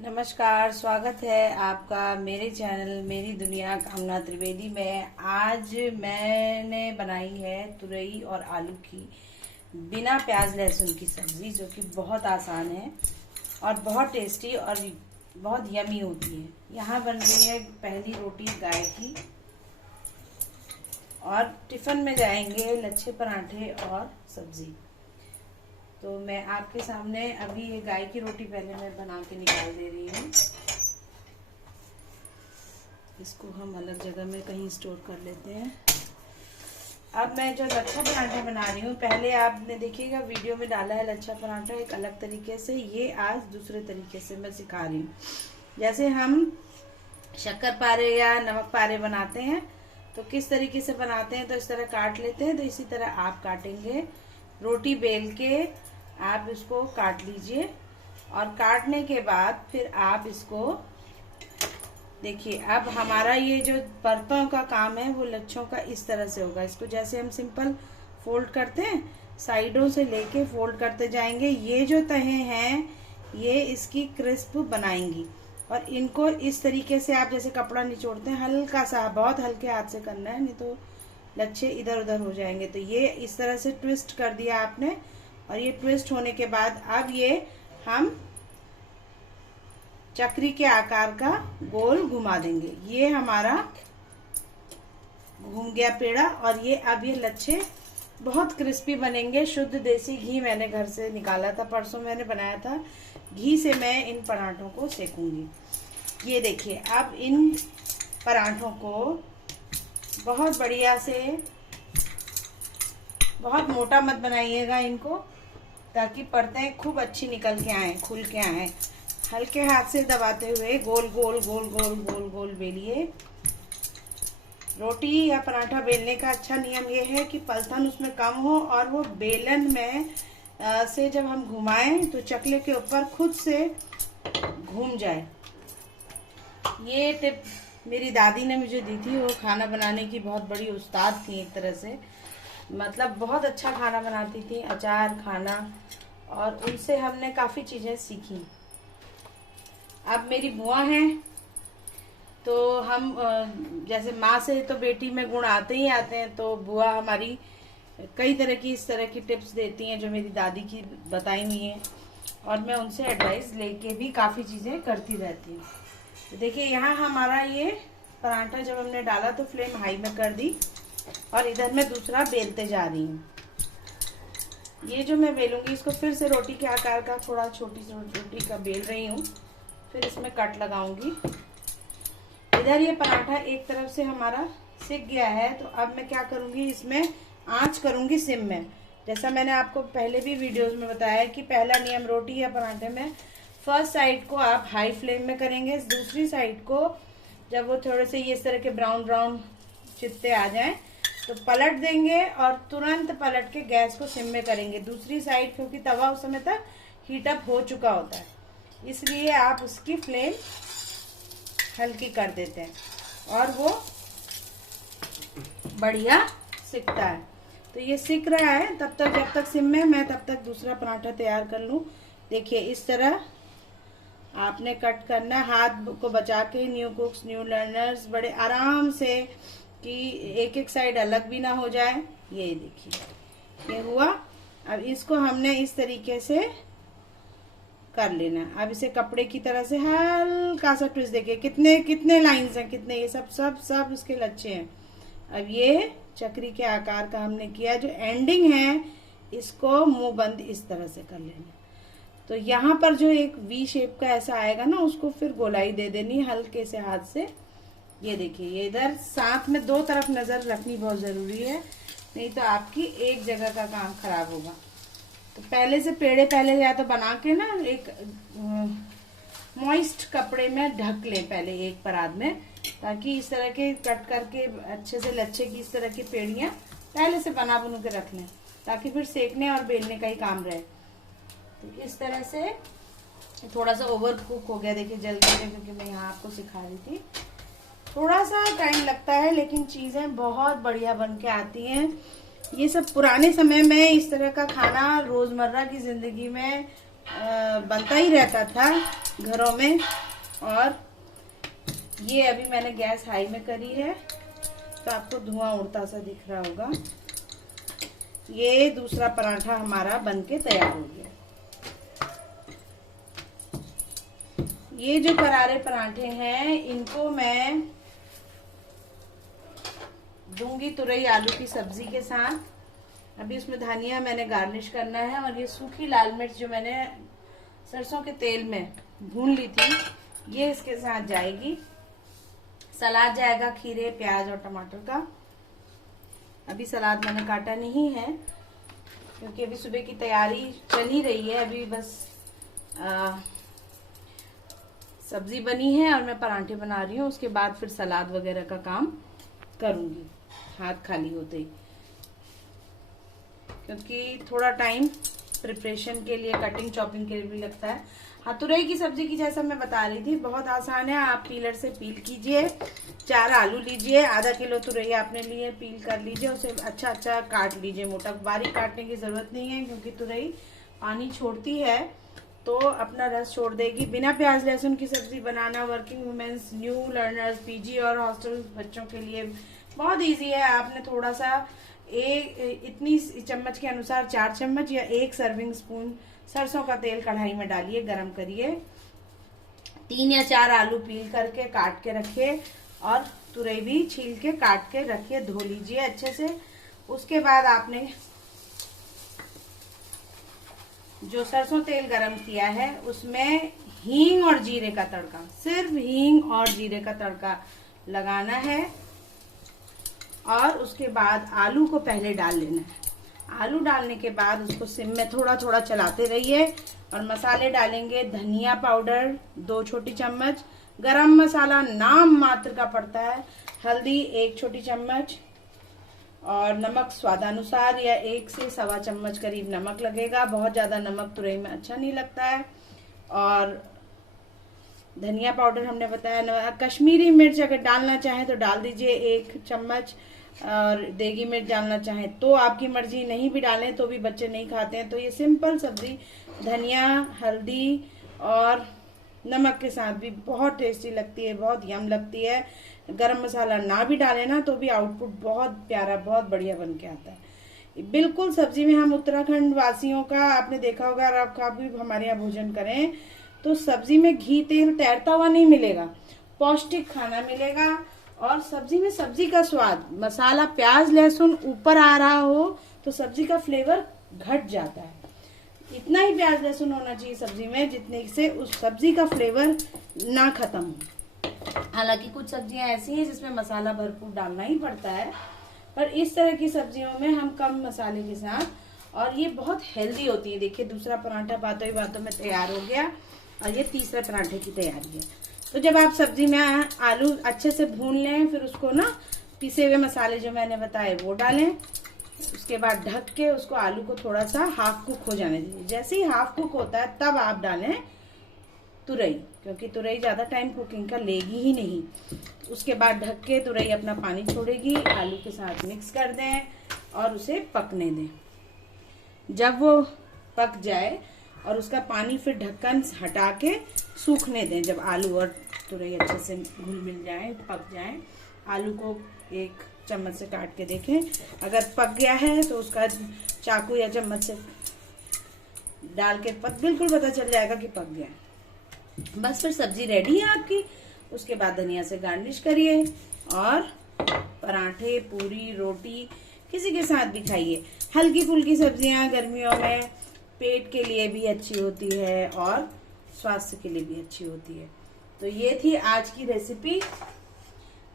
नमस्कार, स्वागत है आपका मेरे चैनल मेरी दुनिया कामना त्रिवेदी में। आज मैंने बनाई है तुरई और आलू की बिना प्याज लहसुन की सब्जी, जो कि बहुत आसान है और बहुत टेस्टी और बहुत यमी होती है। यहाँ बन रही है पहली रोटी गाय की, और टिफिन में जाएंगे लच्छे पराठे और सब्जी। तो मैं आपके सामने अभी ये गाय की रोटी पहले मैं बना के निकाल दे रही हूँ। इसको हम अलग जगह में कहीं स्टोर कर लेते हैं। अब मैं जो लच्छा पराठा बना रही हूँ, पहले आपने देखिएगा वीडियो में डाला है लच्छा पराठा एक अलग तरीके से, ये आज दूसरे तरीके से मैं सिखा रही हूँ। जैसे हम शक्कर पारे या नमक पारे बनाते हैं तो किस तरीके से बनाते हैं, तो इस तरह काट लेते हैं, तो इसी तरह आप काटेंगे। रोटी बेल के आप इसको काट लीजिए, और काटने के बाद फिर आप इसको देखिए। अब हमारा ये जो परतों का काम है वो लच्छों का इस तरह से होगा। इसको जैसे हम सिंपल फोल्ड करते हैं, साइडों से लेके फोल्ड करते जाएंगे। ये जो तहें हैं ये इसकी क्रिस्प बनाएंगी, और इनको इस तरीके से आप जैसे कपड़ा निचोड़ते हैं, हल्का सा, बहुत हल्के हाथ से करना है, नहीं तो लच्छे इधर उधर हो जाएंगे। तो ये इस तरह से ट्विस्ट कर दिया आपने, और ये ट्विस्ट होने के बाद अब ये हम चक्री के आकार का गोल घुमा देंगे। ये हमारा घूम गया पेड़ा, और ये अब ये लच्छे बहुत क्रिस्पी बनेंगे। शुद्ध देसी घी मैंने घर से निकाला था, परसों मैंने बनाया था। घी से मैं इन पराठों को सेकूंगी। ये देखिए, अब इन पराठों को बहुत बढ़िया से, बहुत मोटा मत बनाइएगा इनको, ताकि परतें खूब अच्छी निकल के आए, खुल के आए। हल्के हाथ से दबाते हुए गोल गोल गोल गोल गोल गोल बेलिए। रोटी या पराठा बेलने का अच्छा नियम ये है कि पलथन उसमें कम हो, और वो बेलन में से जब हम घुमाएं तो चकले के ऊपर खुद से घूम जाए। ये टिप मेरी दादी ने मुझे दी थी। वो खाना बनाने की बहुत बड़ी उस्ताद थी एक तरह से, मतलब बहुत अच्छा खाना बनाती थी, अचार खाना, और उनसे हमने काफ़ी चीज़ें सीखी। अब मेरी बुआ हैं, तो हम जैसे माँ से तो बेटी में गुण आते ही आते हैं, तो बुआ हमारी कई तरह की इस तरह की टिप्स देती हैं जो मेरी दादी की बताई हुई हैं, और मैं उनसे एडवाइस लेके भी काफ़ी चीज़ें करती रहती हूँ। तो देखिए, यहाँ हमारा ये पराठा जब हमने डाला तो फ्लेम हाई में कर दी, और इधर मैं दूसरा बेलते जा रही हूँ। ये जो मैं बेलूंगी इसको फिर से रोटी के आकार का, थोड़ा छोटी सी रोटी का बेल रही हूँ, फिर इसमें कट लगाऊंगी। इधर ये पराठा एक तरफ से हमारा सिक गया है, तो अब मैं क्या करूंगी, इसमें आंच करूंगी सिम में। जैसा मैंने आपको पहले भी वीडियोस में बताया कि पहला नियम रोटी या पराठे में, फर्स्ट साइड को आप हाई फ्लेम में करेंगे, दूसरी साइड को जब वो थोड़े से ये इस तरह के ब्राउन ब्राउन चित्ते आ जाएं तो पलट देंगे, और तुरंत पलट के गैस को सिम में करेंगे दूसरी साइड, क्योंकि तवा उस समय तक हीटअप हो चुका होता है, इसलिए आप उसकी फ्लेम हल्की कर देते हैं और वो बढ़िया सिकता है। तो ये सिक रहा है, तब तक जब तक सिम में, मैं तब तक दूसरा पराठा तैयार कर लूं। देखिए, इस तरह आपने कट करना, हाथ को बचा के। न्यू कुक्स न्यू लर्नर्स, बड़े आराम से, कि एक एक साइड अलग भी ना हो जाए। ये देखिए, ये हुआ। अब इसको हमने इस तरीके से कर लेना। अब इसे कपड़े की तरह से हल्का सा ट्विस्ट, देखिए कितने कितने लाइंस हैं, कितने, ये सब सब सब उसके लच्छे हैं। अब ये चक्री के आकार का हमने किया, जो एंडिंग है इसको मुंह बंद इस तरह से कर लेना। तो यहाँ पर जो एक वी शेप का ऐसा आएगा ना, उसको फिर गोलाई दे देनी हल्के से हाथ से। ये देखिए, ये इधर साथ में दो तरफ नजर रखनी बहुत जरूरी है, नहीं तो आपकी एक जगह का काम खराब होगा। तो पहले से पेड़े पहले या तो बना के ना एक मॉइस्ट कपड़े में ढक लें पहले एक परात में, ताकि इस तरह के कट करके अच्छे से लच्छे की इस तरह की पेड़ियां पहले से बना बुन के रख लें, ताकि फिर सेकने और बेलने का ही काम रहे। तो इस तरह से थोड़ा सा ओवर कुक हो गया, देखिए जल गया, क्योंकि मैं यहाँ आपको सिखा रही थी। थोड़ा सा टाइम लगता है, लेकिन चीजें बहुत बढ़िया बन के आती हैं। ये सब पुराने समय में इस तरह का खाना रोजमर्रा की जिंदगी में बनता ही रहता था। घरों में। और ये अभी मैंने गैस हाई में करी है तो आपको धुआं उड़ता सा दिख रहा होगा। ये दूसरा पराठा हमारा बनके तैयार हो गया। ये जो करारे पराठे हैं इनको मैं दूंगी तुरई आलू की सब्जी के साथ। अभी उसमें धनिया मैंने गार्निश करना है और ये सूखी लाल मिर्च जो मैंने सरसों के तेल में भून ली थी ये इसके साथ जाएगी। सलाद जाएगा खीरे प्याज और टमाटर का। अभी सलाद मैंने काटा नहीं है क्योंकि अभी सुबह की तैयारी चल ही रही है। अभी बस सब्जी बनी है और मैं पराठे बना रही हूँ। उसके बाद फिर सलाद वगैरह का काम करूंगी हाथ खाली होते ही, क्योंकि थोड़ा टाइम प्रिपरेशन के लिए कटिंग चॉपिंग के लिए भी लगता है। हाँ, तुरई की सब्जी की जैसा मैं बता रही थी बहुत आसान है। आप पीलर से पील कीजिए, 4 आलू लीजिए, आधा किलो तुरई आपने लिए, पील कर लीजिए, उसे अच्छा अच्छा काट लीजिए। मोटा बारीक काटने की जरूरत नहीं है क्योंकि तुरई पानी छोड़ती है तो अपना रस छोड़ देगी। बिना प्याज लहसुन की सब्जी बनाना working womens, new learners, PG और हॉस्टल बच्चों के लिए बहुत इजी है। आपने थोड़ा सा इतनी चम्मच के अनुसार 4 चम्मच या 1 सर्विंग स्पून सरसों का तेल कढ़ाई में डालिए, गरम करिए। 3 या 4 आलू पील करके काट के रखिए और तुरई भी छील के काट के रखिए, धो लीजिए अच्छे से। उसके बाद आपने जो सरसों तेल गरम किया है उसमें हींग और जीरे का तड़का, सिर्फ हींग और जीरे का तड़का लगाना है। और उसके बाद आलू को पहले डाल लेना है। आलू डालने के बाद उसको सिम में थोड़ा थोड़ा चलाते रहिए और मसाले डालेंगे। धनिया पाउडर 2 छोटी चम्मच, गरम मसाला नाम मात्र का पड़ता है, हल्दी 1 छोटी चम्मच और नमक स्वादानुसार या 1 से 1.25 चम्मच करीब नमक लगेगा। बहुत ज्यादा नमक तुरई में अच्छा नहीं लगता है। और धनिया पाउडर हमने बताया। कश्मीरी मिर्च अगर डालना चाहें तो डाल दीजिए 1 चम्मच, और देगी मिर्च डालना चाहें तो आपकी मर्जी, नहीं भी डालें तो भी बच्चे नहीं खाते हैं। तो ये सिंपल सब्जी धनिया हल्दी और नमक के साथ भी बहुत टेस्टी लगती है, बहुत यम लगती है। गरम मसाला ना भी डालें ना तो भी आउटपुट बहुत प्यारा बहुत बढ़िया बन के आता है। बिल्कुल सब्जी में हम उत्तराखंड वासियों का आपने देखा होगा, और आप कभी हमारे यहाँ भोजन करें तो सब्जी में घी तेल तैरता हुआ नहीं मिलेगा, पौष्टिक खाना मिलेगा। और सब्जी में सब्जी का स्वाद, मसाला प्याज लहसुन ऊपर आ रहा हो तो सब्जी का फ्लेवर घट जाता है। इतना ही प्याज लहसुन होना चाहिए सब्जी में जितने से उस सब्जी का फ्लेवर ना खत्म हो। हालांकि कुछ सब्जियां ऐसी हैं जिसमें मसाला भरपूर डालना ही पड़ता है, पर इस तरह की सब्जियों में हम कम मसाले के साथ, और ये बहुत हेल्दी होती है। देखिए दूसरा पराठा बातों ही बातों में तैयार हो गया और ये तीसरे पराठे की तैयारी है। तो जब आप सब्जी में आलू अच्छे से भून लें फिर उसको ना पिसे हुए मसाले जो मैंने बताए वो डालें। उसके बाद ढक के उसको आलू को थोड़ा सा हाफ कुक हो जाने दीजिए। जैसे ही हाफ कुक होता है तब आप डालें तुरई, क्योंकि तुरई ज्यादा टाइम कुकिंग का लेगी ही नहीं। उसके बाद ढक के तुरई अपना पानी छोड़ेगी, आलू के साथ मिक्स कर दें और उसे पकने दें। जब वो पक जाए और उसका पानी फिर ढक्कन हटा के सूखने दें। जब आलू और तुरई अच्छे से घुल मिल जाए पक जाए, आलू को 1 चम्मच से काट के देखें, अगर पक गया है तो उसका चाकू या चम्मच से डाल के बिल्कुल पता चल जाएगा कि पक गया है। बस फिर सब्जी रेडी है आपकी। उसके बाद धनिया से गार्निश करिए और पराठे पूरी रोटी किसी के साथ भी खाइए। हल्की फुल्की सब्जियां गर्मियों में पेट के लिए भी अच्छी होती है और स्वास्थ्य के लिए भी अच्छी होती है। तो ये थी आज की रेसिपी।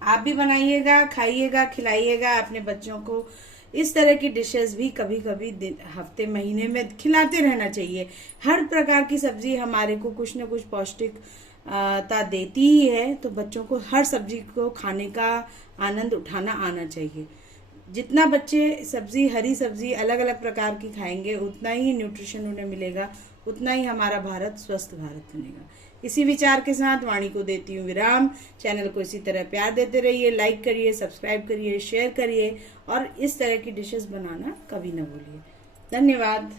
आप भी बनाइएगा, खाइएगा, खिलाइएगा अपने बच्चों को। इस तरह की डिशेस भी कभी कभी हफ्ते महीने में खिलाते रहना चाहिए। हर प्रकार की सब्जी हमारे को कुछ न कुछ पौष्टिकता देती ही है, तो बच्चों को हर सब्जी को खाने का आनंद उठाना आना चाहिए। जितना बच्चे सब्जी हरी सब्जी अलग अलग प्रकार की खाएंगे उतना ही न्यूट्रिशन उन्हें मिलेगा, उतना ही हमारा भारत स्वस्थ भारत बनेगा। इसी विचार के साथ वाणी को देती हूँ विराम। चैनल को इसी तरह प्यार देते रहिए, लाइक करिए, सब्सक्राइब करिए, शेयर करिए और इस तरह की डिशेस बनाना कभी न भूलिए। धन्यवाद।